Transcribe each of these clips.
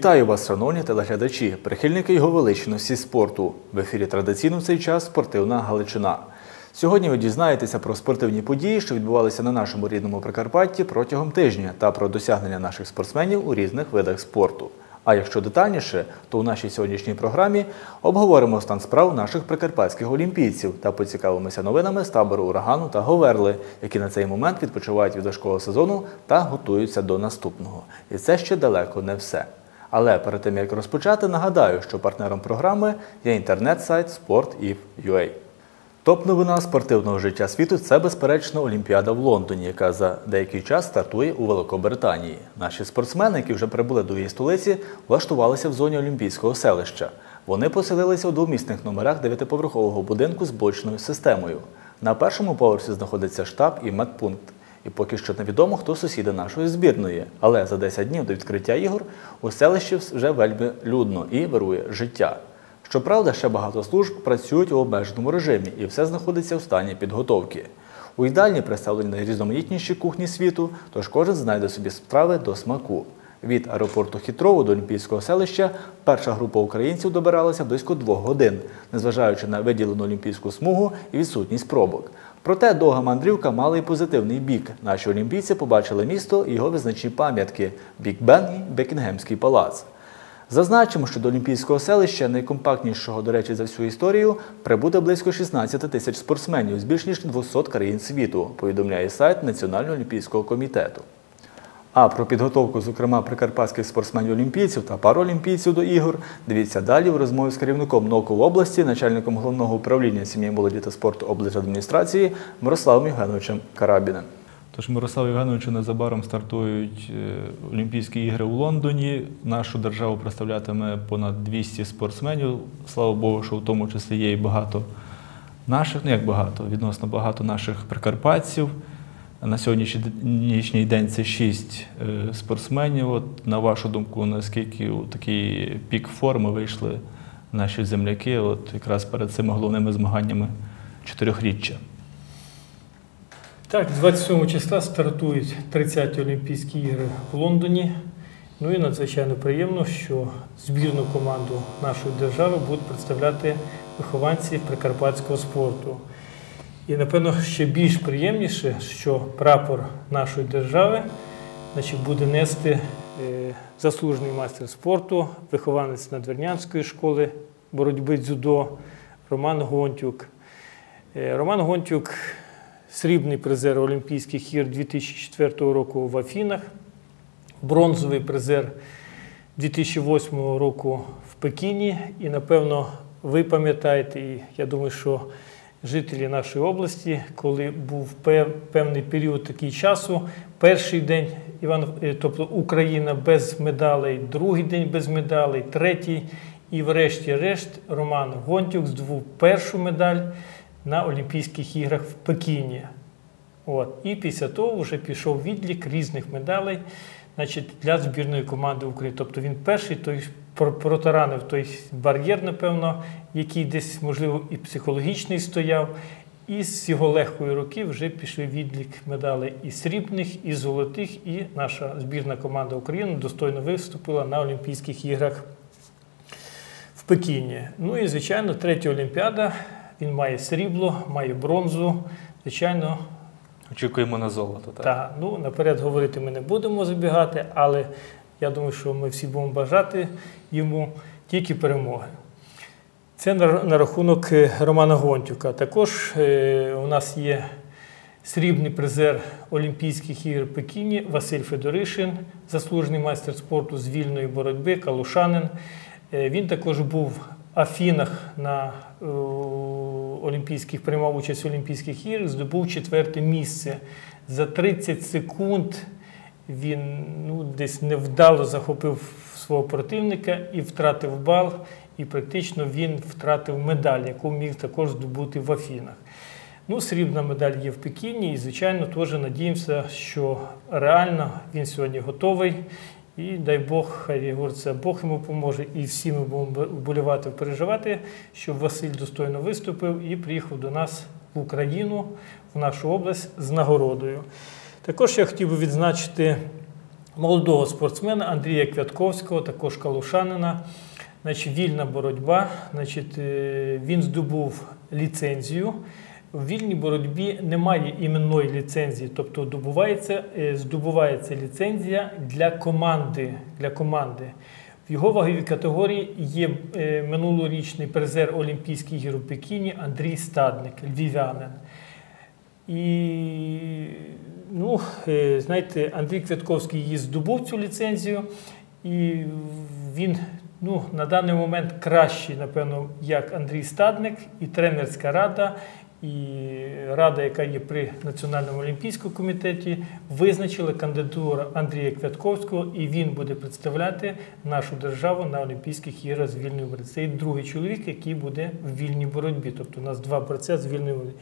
Вітаю вас, шановні телеглядачі, прихильники його величності спорту. В ефірі традиційно в цей час спортивна Галичина. Сьогодні ви дізнаєтеся про спортивні події, що відбувалися на нашому рідному Прикарпатті протягом тижня, та про досягнення наших спортсменів у різних видах спорту. А якщо детальніше, то у нашій сьогоднішній програмі обговоримо стан справ наших прикарпатських олімпійців та поцікавимося новинами з табору урагану та Говерли, які на цей момент відпочивають від важкого сезону та готуються до наступного. І це ще далеко не все. Але перед тим як розпочати, нагадаю, що партнером програми є інтернет-сайт Sport.ua. Топ-новина спортивного життя світу це, безперечно, Олімпіада в Лондоні, яка за деякий час стартує у Великобританії. Наші спортсмени, які вже прибули до її столиці, влаштувалися в зоні Олімпійського селища. Вони поселилися у двомісних номерах дев'ятиповерхового будинку з бочною системою. На першому поверсі знаходиться штаб і медпункт. І поки що невідомо, хто сусіди нашої збірної. Але за 10 днів до відкриття ігор у селищі вже вельми людно і вирує життя. Щоправда, ще багато служб працюють у обмеженому режимі і все знаходиться в стані підготовки. У їдальні представлені найрізноманітніші кухні світу, тож кожен знайде собі страви до смаку. Від аеропорту Хітроу до Олімпійського селища перша група українців добиралася близько двох годин, незважаючи на виділену олімпійську смугу і відсутність пробок. Проте довга мандрівка мала й позитивний бік. Наші олімпійці побачили місто і його визначні пам'ятки Бік Бен і Бекінгемський палац. Зазначимо, що до Олімпійського селища, найкомпактнішого, до речі, за всю історію, прибуде близько 16 тисяч спортсменів з більш ніж 200 країн світу, повідомляє сайт Національного олімпійського комітету. А про підготовку, зокрема, прикарпатських спортсменів-олімпійців та паралімпійців до ігор, дивіться далі в розмові з керівником НОКу області, начальником головного управління сім'ї молоді та спорту облдержадміністрації Мирославом Євгеновичем Карабіним. Тож Мирослав Євгеновичу незабаром стартують е, Олімпійські ігри у Лондоні. Нашу державу представлятиме понад 200 спортсменів. Слава Богу, що в тому числі є і багато наших, ну як багато, відносно багато наших прикарпатців. На сьогоднішній день це шість е, спортсменів. От, На вашу думку, наскільки у такий пік форми вийшли наші земляки, от якраз перед цими головними змаганнями чотирьохріччя? Так, 27 числа стартують 30-ті Олімпійські ігри в Лондоні. Ну і надзвичайно приємно, що збірну команду нашої держави будуть представляти вихованці прикарпатського спорту. І, напевно, ще більш приємніше, що прапор нашої держави значить, буде нести е, заслужений майстер спорту, вихованець Надвірнянської школи боротьби дзюдо Роман Гонтюк. Е, Роман Гонтюк срібний призер Олімпійських ігор 2004 року в Афінах, бронзовий призер 2008 року в Пекіні. І, напевно, ви пам'ятаєте, і я думаю, що жителі нашої області, коли був певний період такий часу, перший день Іван, е, тобто Україна без медалей, другий день без медалей, третій. І, врешті-решт, Роман Гонтюк здобув першу медаль на Олімпійських іграх в Пекіні. От. І після того вже пішов відлік різних медалей значить, для збірної команди України. Тобто він перший той протаранив той бар'єр, напевно, який десь, можливо, і психологічний стояв. І з його легкої руки вже пішли відлік медалей і срібних, і золотих, і наша збірна команда України достойно виступила на Олімпійських іграх в Пекіні. Ну і, звичайно, третя Олімпіада. Він має срібло, має бронзу. Звичайно, очікуємо на золото. Так, Так, ну наперед говорити ми не будемо забігати, але я думаю, що ми всі будемо бажати йому тільки перемоги. Це на рахунок е, Романа Гонтюка. Також е, у нас є срібний призер Олімпійських ігор Пекіні Василь Федоришин, заслужений майстер спорту з вільної боротьби, калушанин. Е, він також був в Афінах на Олімпійських приймав участь в Олімпійських іграх, здобув четверте місце. За 30 секунд він ну, десь невдало захопив свого противника і втратив бал, і практично він втратив медаль, яку міг також здобути в Афінах. Ну, Срібна медаль є в Пекіні, і, звичайно, теж надіємося, що реально він сьогодні готовий. І дай Бог, хай говориться, Бог йому поможе, і всі ми будемо вболівати, переживати, щоб Василь достойно виступив і приїхав до нас в Україну, в нашу область з нагородою. Також я хотів би відзначити молодого спортсмена Андрія Квятковського, також калушанина. Значить, вільна боротьба. Значить, е, він здобув ліцензію. В вільній боротьбі немає іменної ліцензії, тобто добувається, е, здобувається ліцензія для команди. Для команди. В його ваговій категорії є е, минулорічний призер Олімпійських ігор у Пекіні Андрій Стадник, львів'янин. І ну, е, знаєте, Андрій Квятковський її здобув цю ліцензію, і він ну, на даний момент кращий, напевно, як Андрій Стадник, і тренерська рада, і рада, яка є при Національному олімпійському комітеті, визначили кандидатуру Андрія Квятковського, і він буде представляти нашу державу на Олімпійських іграх з вільної боротьби. Це другий чоловік, який буде в вільній боротьбі. Тобто у нас два борця з вільної боротьби.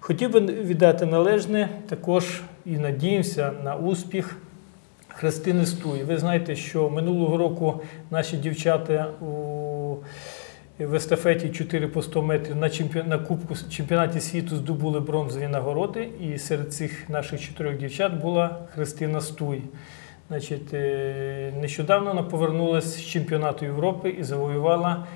Хотів би віддати належне також і надіємося на успіх Христини Стуї. Ви знаєте, що минулого року наші дівчата у в естафеті 4 по 100 метрів на, чемпіон... на Кубку чемпіонаті світу здобули бронзові нагороди, і серед цих наших чотирьох дівчат була Христина Стуй. Значить, е, Нещодавно вона повернулася з чемпіонату Європи і завоювала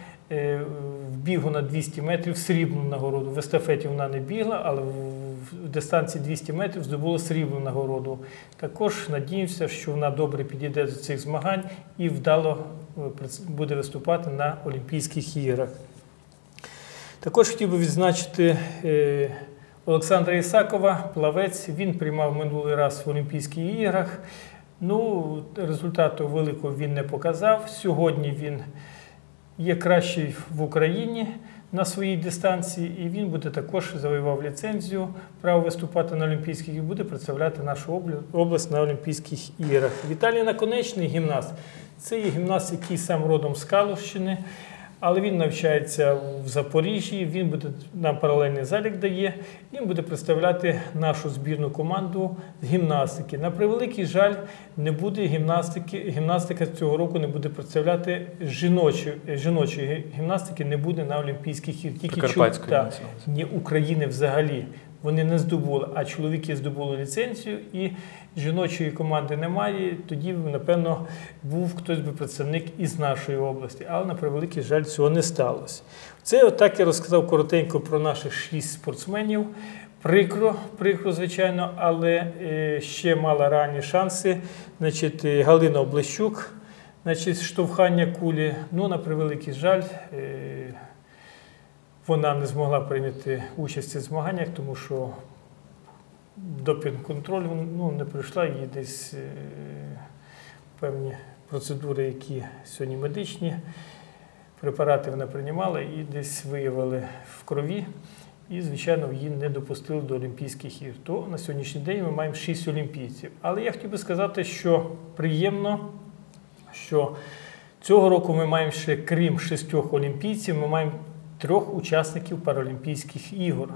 в бігу на 200 метрів срібну нагороду. В естафеті вона не бігла, але в дистанції 200 метрів здобула срібну нагороду. Також надіємося, що вона добре підійде до цих змагань і вдало е, буде виступати на Олімпійських іграх. Також хотів би відзначити е, Олександра Ісакова, плавець. Він приймав минулий раз в Олімпійських іграх. Ну, результату великого він не показав. Сьогодні він є кращий в Україні на своїй дистанції, і він буде також завоював ліцензію, право виступати на Олімпійських і буде представляти нашу область на Олімпійських іграх. Віталій Наконечний гімнаст. Це є гімнаст, який сам родом з Калущини, але він навчається в Запоріжжі. Він буде нам паралельний залік дає. Він буде представляти нашу збірну команду з гімнастики. На превеликий жаль, не буде гімнастики. Гімнастика цього року не буде представляти жіночої жіночої гімнастики, не буде на Олімпійських іграх. Тільки Чу... та, ні України взагалі. Вони не здобули, а чоловіки здобули ліцензію і жіночої команди немає. Тоді, напевно, був хтось би представник із нашої області, але на превеликий жаль, цього не сталося. Це отак я розказав коротенько про наших шість спортсменів. Прикро, прикро, звичайно, але е, ще мала ранні шанси. Значить, е, Галина Облещук, значить, штовхання кулі. Ну, на превеликий жаль, е, вона не змогла прийняти участь у змаганнях, тому що допінг-контроль ну, не пройшла, її десь е, певні процедури, які сьогодні медичні, препарати вона приймала і десь виявили в крові. І, звичайно, її не допустили до Олімпійських ігор. То на сьогоднішній день ми маємо шість олімпійців. Але я хотів би сказати, що приємно, що цього року ми маємо ще, крім шістьох олімпійців, ми маємо трьох учасників Паралімпійських ігор.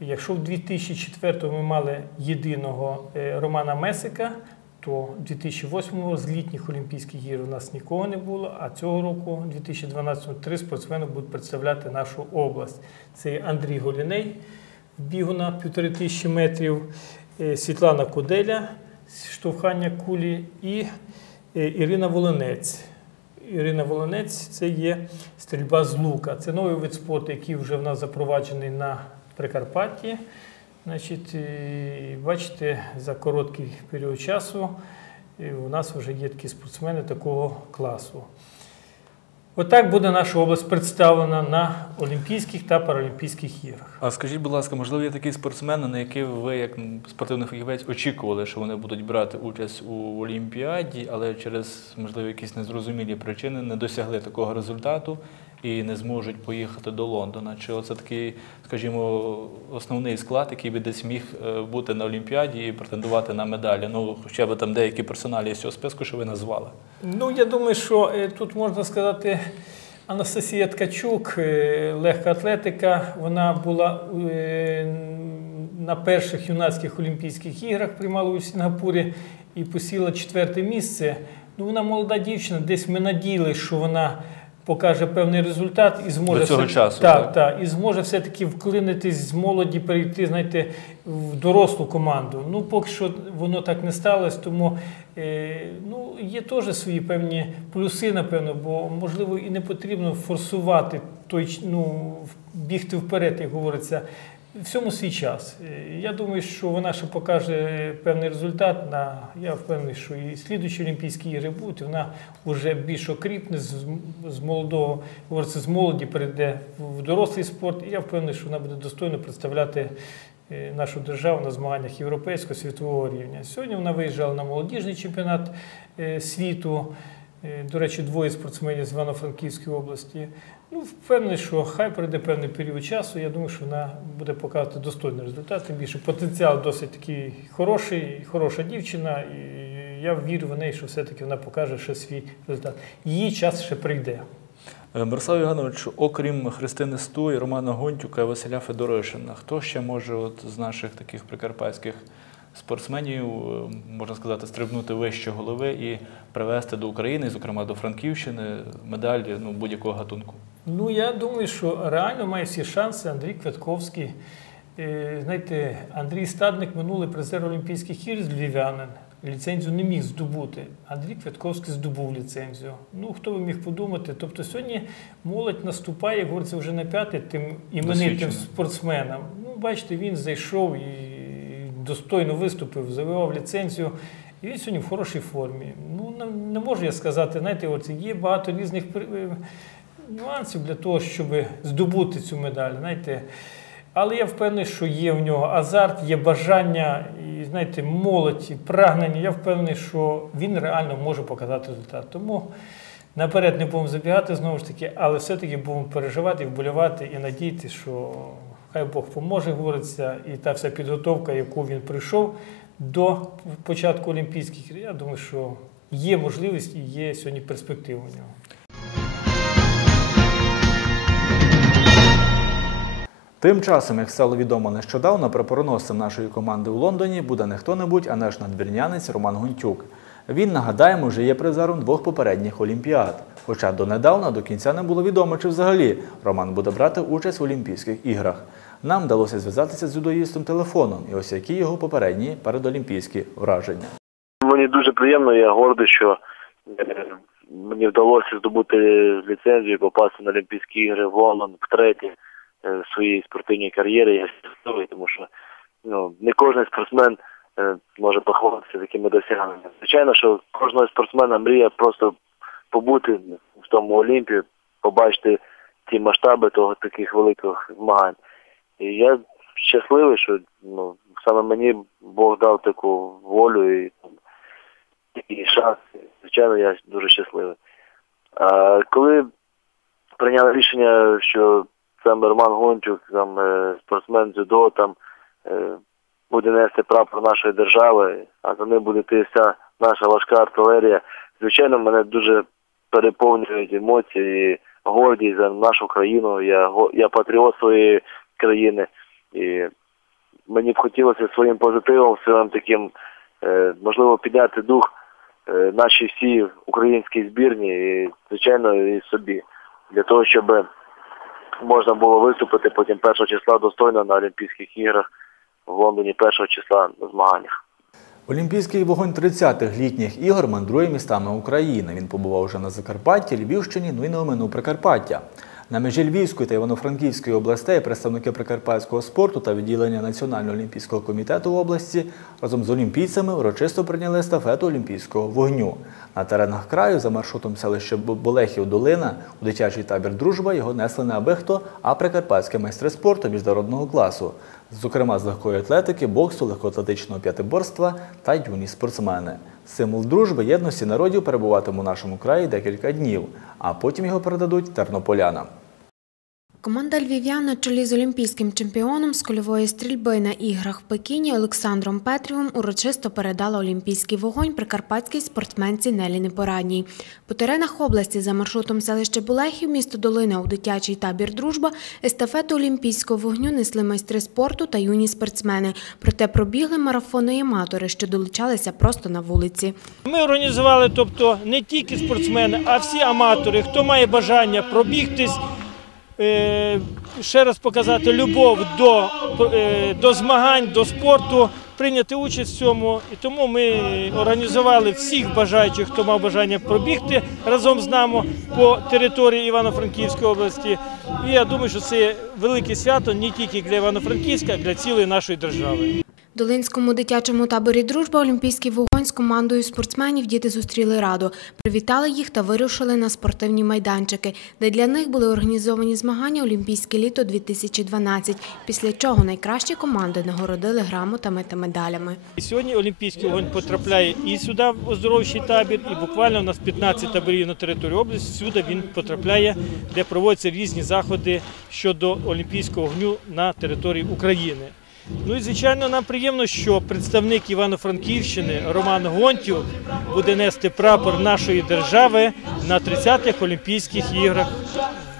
Якщо в 2004 ми мали єдиного е, Романа Месика, то в 2008 з літніх Олімпійських ігор у нас нікого не було. А цього року, 2012 три спортсмени будуть представляти нашу область. Це Андрій Голіней бігу на півтори тисячі метрів, е, Світлана Куделя штовхання кулі і е, Ірина Волонець. Ірина Волонець це є стрільба з лука. Це новий вид спорту, який вже в нас запроваджений на Прикарпатті. Значить, Бачите, за короткий період часу у нас вже є такі спортсмени такого класу. Отак буде наша область представлена на Олімпійських та Паралімпійських іграх. А скажіть, будь ласка, можливо, є такі спортсмени, на які ви, як спортивний фахівець, очікували, що вони будуть брати участь у Олімпіаді, але через, можливо, якісь незрозумілі причини не досягли такого результату і не зможуть поїхати до Лондона? Чи оце такий, скажімо, основний склад, який би десь міг е, бути на Олімпіаді і претендувати на медалі? Ну, хоча б там деякі персоналі з цього списку, що ви назвали? Ну, я думаю, що е, тут можна сказати. Анастасія Ткачук, е, легка атлетика, вона була на перших юнацьких Олімпійських іграх, приймала у Сінгапурі і посіла четверте місце. Ну, Вона молода дівчина, десь ми надіяли, що вона покаже певний результат і зможе До цього все- часу, так, так? так, і зможе все-таки вклинитись з молоді, перейти, знаєте, в дорослу команду. Ну, поки що воно так не сталося, тому е, ну, є теж свої певні плюси, напевно, бо можливо і не потрібно форсувати той ну, бігти вперед, як говориться. Всьому свій час. Е, Я думаю, що вона ще покаже певний результат. На я впевнений, що і слідуючі Олімпійські ігри будуть. Вона вже більш окріпне з, з молодого, говориться, з молоді перейде в дорослий спорт. І я впевнений, що вона буде достойно представляти е, нашу державу на змаганнях європейського світового рівня. Сьогодні вона виїжджала на молодіжний чемпіонат е, світу. До речі, двоє спортсменів з Івано-Франківської області. Ну, впевнений, що хай пройде певний період часу. Я думаю, що вона буде показувати достойний результат. Тим більше потенціал досить такий хороший, хороша дівчина, і я вірю в неї, що все-таки вона покаже ще свій результат. Її час ще прийде. Е, Мирослав Євгенович, окрім Христини Стуй, Романа Гонтюка і Василя Федорошина, хто ще може от з наших таких прикарпатських спортсменів, е, можна сказати, стрибнути вище голови і привезти до України, зокрема до Франківщини, медалі ну, будь-якого гатунку? Ну, я думаю, що реально має всі шанси Андрій Квятковський. Е, Знаєте, Андрій Стадник, минулий призер Олімпійських ігор з львів'янин, ліцензію не міг здобути. Андрій Квятковський здобув ліцензію. Ну, хто би міг подумати? Тобто сьогодні молодь наступає, як говориться, вже на п'яти тим іменитим спортсменам. Ну, бачите, він зайшов і достойно виступив, завивав ліцензію. І він сьогодні в хорошій формі. Ну, не, можу я сказати, знаєте, от є багато різних е, нюансів для того, щоб здобути цю медаль. Знаєте. Але я впевнений, що є в нього азарт, є бажання і знаєте, молодь, і прагнення. Я впевнений, що він реально може показати результат. Тому наперед не будемо забігати знову ж таки, але все-таки будемо переживати, вболівати і надіятися, що хай Бог поможе, говориться, і та вся підготовка, яку він прийшов до початку Олімпійських я думаю, що є можливість і є сьогодні перспектива у нього. Тим часом, як стало відомо нещодавно, прапороносцем нашої команди у Лондоні буде не хто-небудь, а наш надвірнянець Роман Гонтюк. Він, нагадаємо, вже є призером двох попередніх олімпіад. Хоча донедавна до кінця не було відомо, чи взагалі Роман буде брати участь в Олімпійських іграх. Нам вдалося зв'язатися з юдоїстом телефоном, і ось які його попередні передолімпійські враження. Мені дуже приємно, я гордий, що е, мені вдалося здобути ліцензію попасти на Олімпійські ігри в Лондон втретє своїй спортивній кар'єрі. Я щасливий, тому що ну, не кожен спортсмен е, може похвалитися такими досягненнями. Звичайно, що кожного спортсмена мрія просто побути в тому Олімпії, побачити ті масштаби того таких великих змагань. І я щасливий, що ну, саме мені Бог дав таку волю і такий шанс. Звичайно, я дуже щасливий. А коли прийняли рішення, що саме Роман Гончук, там е, спортсмен дзюдо, там е, буде нести прапор нашої держави, а за ним буде йти вся наша важка артилерія. Звичайно, мене дуже переповнюють емоції, і гордість за нашу країну. Я, я патріот своєї країни. І мені б хотілося своїм позитивом, своїм таким, е, можливо, підняти дух нашій всій українській збірні і, звичайно, і собі. Для того, щоб можна було виступити потім першого числа достойно на Олімпійських іграх в Лондоні 1 числа на змаганнях. Олімпійський вогонь 30-х літніх ігор мандрує містами України. Він побував вже на Закарпатті, Львівщині, ну і не оминув Прикарпаття. На межі Львівської та Івано-Франківської областей представники прикарпатського спорту та відділення Національного олімпійського комітету області разом з олімпійцями урочисто прийняли естафету олімпійського вогню. На теренах краю за маршрутом селища Болехів Долина у дитячий табір Дружба його несли не аби хто, а прикарпатські майстри спорту міжнародного класу, зокрема з легкої атлетики, боксу, легкоатлетичного п'ятиборства та юні спортсмени. Символ дружби єдності народів перебуватиме у нашому краї декілька днів, а потім його передадуть тернополянам. Команда львів'ян на чолі з олімпійським чемпіоном з кольової стрільби на іграх в Пекіні Олександром Петрівим урочисто передала олімпійський вогонь прикарпатській спортсменці Нелі Непорадній. По теренах області за маршрутом селище Булехів, місто Долина у дитячий табір Дружба естафету олімпійського вогню несли майстри спорту та юні спортсмени. Проте пробігли марафони і аматори, що долучалися просто на вулиці. Ми організували, тобто не тільки спортсмени, а всі аматори, хто має бажання пробігтись, ще раз показати любов до, е, до змагань, до спорту, прийняти участь в цьому. І тому ми організували всіх бажаючих, хто мав бажання пробігти разом з нами по території Івано-Франківської області. І я думаю, що це велике свято не тільки для Івано-Франківська, а для цілої нашої держави. Долинському дитячому таборі Дружба Олімпійський вогонь з командою спортсменів діти зустріли раду. Привітали їх та вирушили на спортивні майданчики, де для них були організовані змагання Олімпійське літо 2012, після чого найкращі команди нагородили грамотами та медалями. Сьогодні Олімпійський вогонь потрапляє і сюди, в оздоровчий табір, і буквально у нас 15 таборів на території області. Сюди він потрапляє, де проводяться різні заходи щодо Олімпійського вогню на території України. Ну і звичайно, нам приємно, що представник Івано-Франківщини Роман Гонтів буде нести прапор нашої держави на 30-х Олімпійських іграх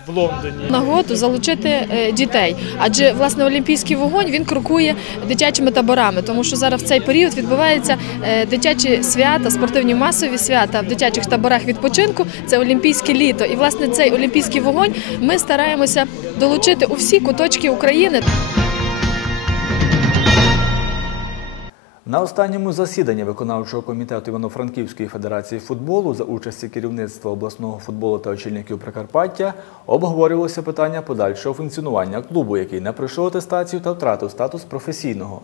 в Лондоні. нагоду залучити е, дітей, адже власне олімпійський вогонь він крокує дитячими таборами, тому що зараз в цей період відбуваються е, дитячі свята, спортивні масові свята в дитячих таборах відпочинку. Це олімпійське літо. І власне цей олімпійський вогонь ми стараємося долучити у всі куточки України. На останньому засіданні виконавчого комітету Івано-Франківської федерації футболу за участі керівництва обласного футболу та очільників Прикарпаття обговорювалося питання подальшого функціонування клубу, який не пройшов атестацію та втратив статус професійного.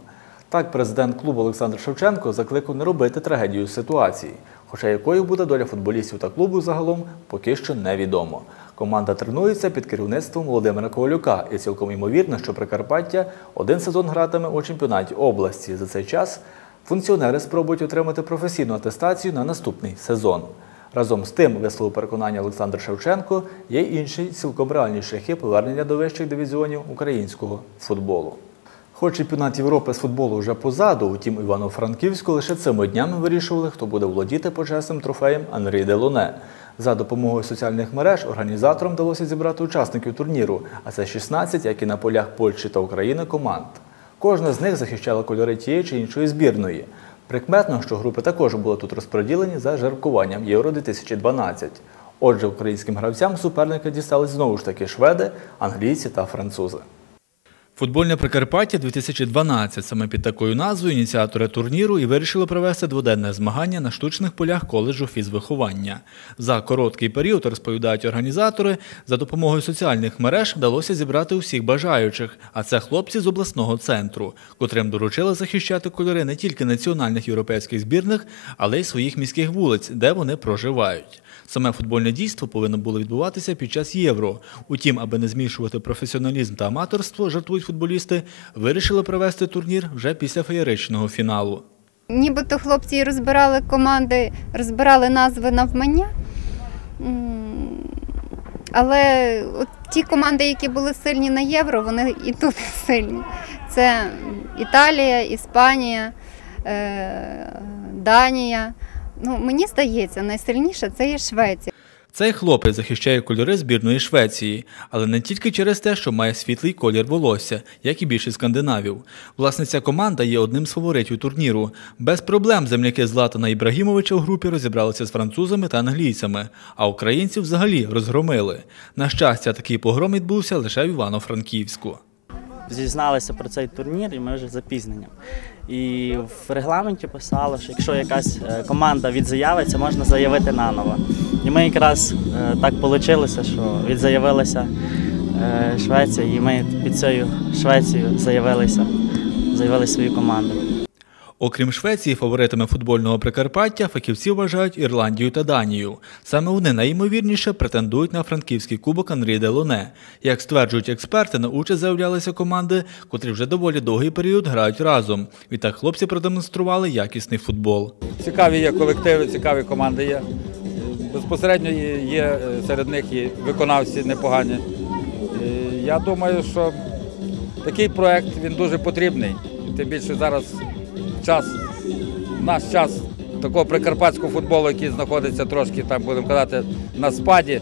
Так, президент клубу Олександр Шевченко закликав не робити трагедію ситуації, хоча якою буде доля футболістів та клубу загалом поки що невідомо. Команда тренується під керівництвом Володимира Ковалюка і цілком ймовірно, що Прикарпаття один сезон гратиме у чемпіонаті області. За цей час функціонери спробують отримати професійну атестацію на наступний сезон. Разом з тим, висловив переконання Олександр Шевченко, є інші цілком реальні шляхи повернення до вищих дивізіонів українського футболу. Хоч чемпіонат Європи з футболу вже позаду, утім Івано-Франківську лише цими днями вирішували, хто буде володіти почесним трофеєм Анрі Делоне. За допомогою соціальних мереж організаторам вдалося зібрати учасників турніру, а це 16, як і на полях Польщі та України команд. Кожна з них захищала кольори тієї чи іншої збірної. Прикметно, що групи також були тут розподілені за жеребкуванням Євро 2012. Отже, українським гравцям суперники дістались знову ж таки шведи, англійці та французи. Футбольне Прикарпаття 2012. Саме під такою назвою ініціатори турніру і вирішили провести дводенне змагання на штучних полях коледжу фізвиховання. За короткий період, розповідають організатори, за допомогою соціальних мереж вдалося зібрати усіх бажаючих, а це хлопці з обласного центру, котрим доручили захищати кольори не тільки національних європейських збірних, але й своїх міських вулиць, де вони проживають. Саме футбольне дійство повинно було відбуватися під час євро. Утім, аби не змішувати професіоналізм та аматорство, жартують футболісти, вирішили провести турнір вже після феєричного фіналу. Нібито хлопці розбирали команди, розбирали назви навмання. Але от ті команди, які були сильні на євро, вони і тут сильні. Це Італія, Іспанія, е, Данія. Ну, мені здається, найсильніше це є Швеція. Цей хлопець захищає кольори збірної Швеції, але не тільки через те, що має світлий колір волосся, як і більшість скандинавів. Власне, ця команда є одним з фаворитів турніру. Без проблем земляки Златана Ібрагімовича у групі розібралися з французами та англійцями, а українців взагалі розгромили. На щастя, такий погром відбувся лише в Івано-Франківську. Дізналися про цей турнір, і ми вже запізненням. І в регламенті писало, що якщо якась е, команда відзаявиться, можна заявити наново. І ми якраз е, так вийшло, що відзаявилася е, Швеція, і ми під цією Швецією заявилися, заявили свою команду. Окрім Швеції, фаворитами футбольного Прикарпаття фахівці вважають Ірландію та Данію. Саме вони найімовірніше претендують на франківський кубок Анрі Делоне. Як стверджують експерти, на участь заявлялися команди, котрі вже доволі довгий період грають разом. Відтак хлопці продемонстрували якісний футбол. Цікаві є колективи, цікаві команди є. Безпосередньо є є серед них і виконавці непогані. Е, Я думаю, що такий проект він дуже потрібний. Тим більше зараз час, наш час такого прикарпатського футболу, який знаходиться трошки там, будемо казати, на спаді.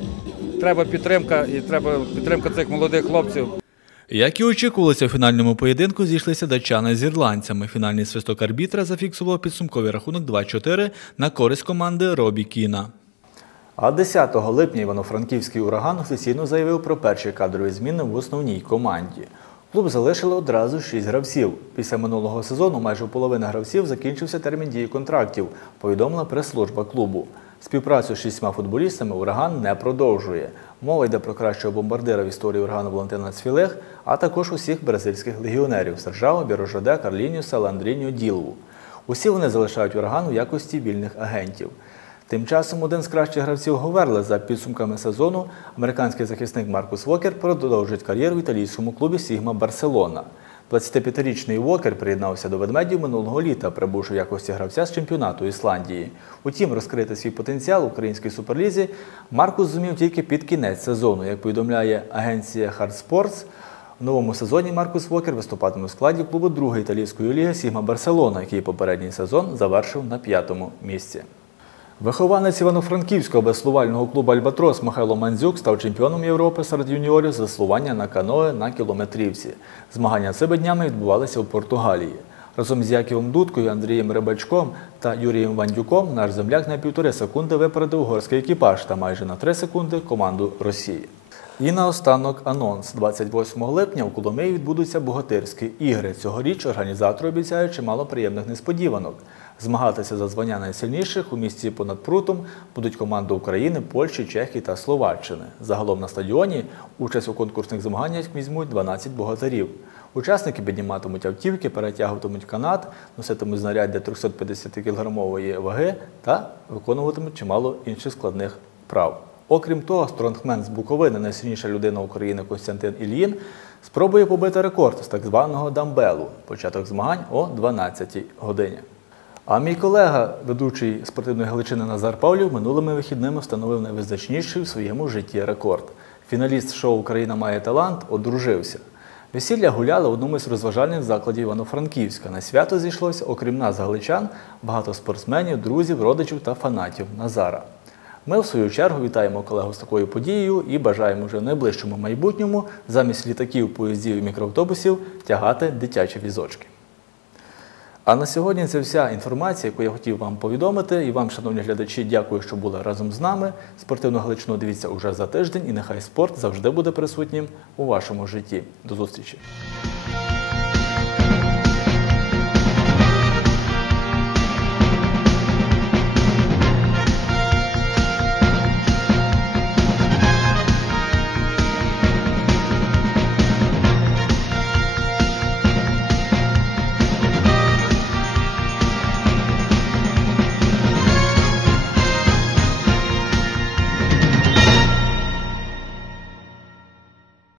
Треба підтримка і треба підтримка цих молодих хлопців. Як і очікувалося, у фінальному поєдинку зійшлися датчани з ірландцями. Фінальний свисток арбітра зафіксував підсумковий рахунок 2-4 на користь команди Робі Кіна. А 10 липня Івано-Франківський ураган офіційно заявив про перші кадрові зміни в основній команді. Клуб залишили одразу 6 гравців. Після минулого сезону майже у половини гравців закінчився термін дії контрактів, повідомила прес-служба клубу. Співпрацю з шістьма футболістами ураган не продовжує. Мова йде про кращого бомбардира в історії урагану Валентина Цвілих, а також усіх бразильських легіонерів Сержао, Бірожаде, Карлінюса, Ландріньо, Ділву. Усі вони залишають ураган у якості вільних агентів. Тим часом один з кращих гравців Говерли за підсумками сезону американський захисник Маркус Вокер продовжить кар'єру в італійському клубі Сігма Барселона. 25-річний Вокер приєднався до ведмедів минулого літа, прибувши в якості гравця з чемпіонату Ісландії. Утім, розкрити свій потенціал в українській суперлізі Маркус зумів тільки під кінець сезону. Як повідомляє агенція Hard Sports, в новому сезоні Маркус Вокер виступатиме в складі клубу другої італійської ліги Сігма Барселона, який попередній сезон завершив на п'ятому місці. Вихованець Івано-Франківського веслувального клубу Альбатрос Михайло Мандзюк став чемпіоном Європи серед юніорів з веслування на каное на кілометрівці. Змагання цими днями відбувалися у Португалії. Разом з Яківом Дудкою, Андрієм Рибачком та Юрієм Вандюком наш земляк на півтори секунди випередив угорський екіпаж та майже на три секунди команду Росії. І наостанок анонс. 28 липня у Коломиї відбудуться богатирські ігри. Цьогоріч організатори обіцяють чимало приємних несподіванок. Змагатися за звання найсильніших у місті понад прутом будуть команди України, Польщі, Чехії та Словаччини. Загалом на стадіоні участь у конкурсних змаганнях візьмуть 12 богатирів. Учасники підніматимуть автівки, перетягуватимуть канат, носитимуть знаряддя 350-кілограмової ваги та виконуватимуть чимало інших складних вправ. Окрім того, стронгмен з Буковини, найсильніша людина України Костянтин Ільїн, спробує побити рекорд з так званого дамбелу. Початок змагань о 12 годині. А мій колега, ведучий спортивної Галичини Назар Павлів, минулими вихідними встановив найвизначніший в своєму житті рекорд. Фіналіст шоу Україна має талант одружився. Весілля гуляли в одному із розважальних закладів Івано-Франківська. На свято зійшлося, окрім нас, галичан, багато спортсменів, друзів, родичів та фанатів Назара. Ми, в свою чергу, вітаємо колегу з такою подією і бажаємо вже в найближчому майбутньому замість літаків, поїздів і мікроавтобусів тягати дитячі візочки. А на сьогодні це вся інформація, яку я хотів вам повідомити. І вам, шановні глядачі, дякую, що були разом з нами. Спортивну Галичину дивіться уже за тиждень, і нехай спорт завжди буде присутнім у вашому житті. До зустрічі!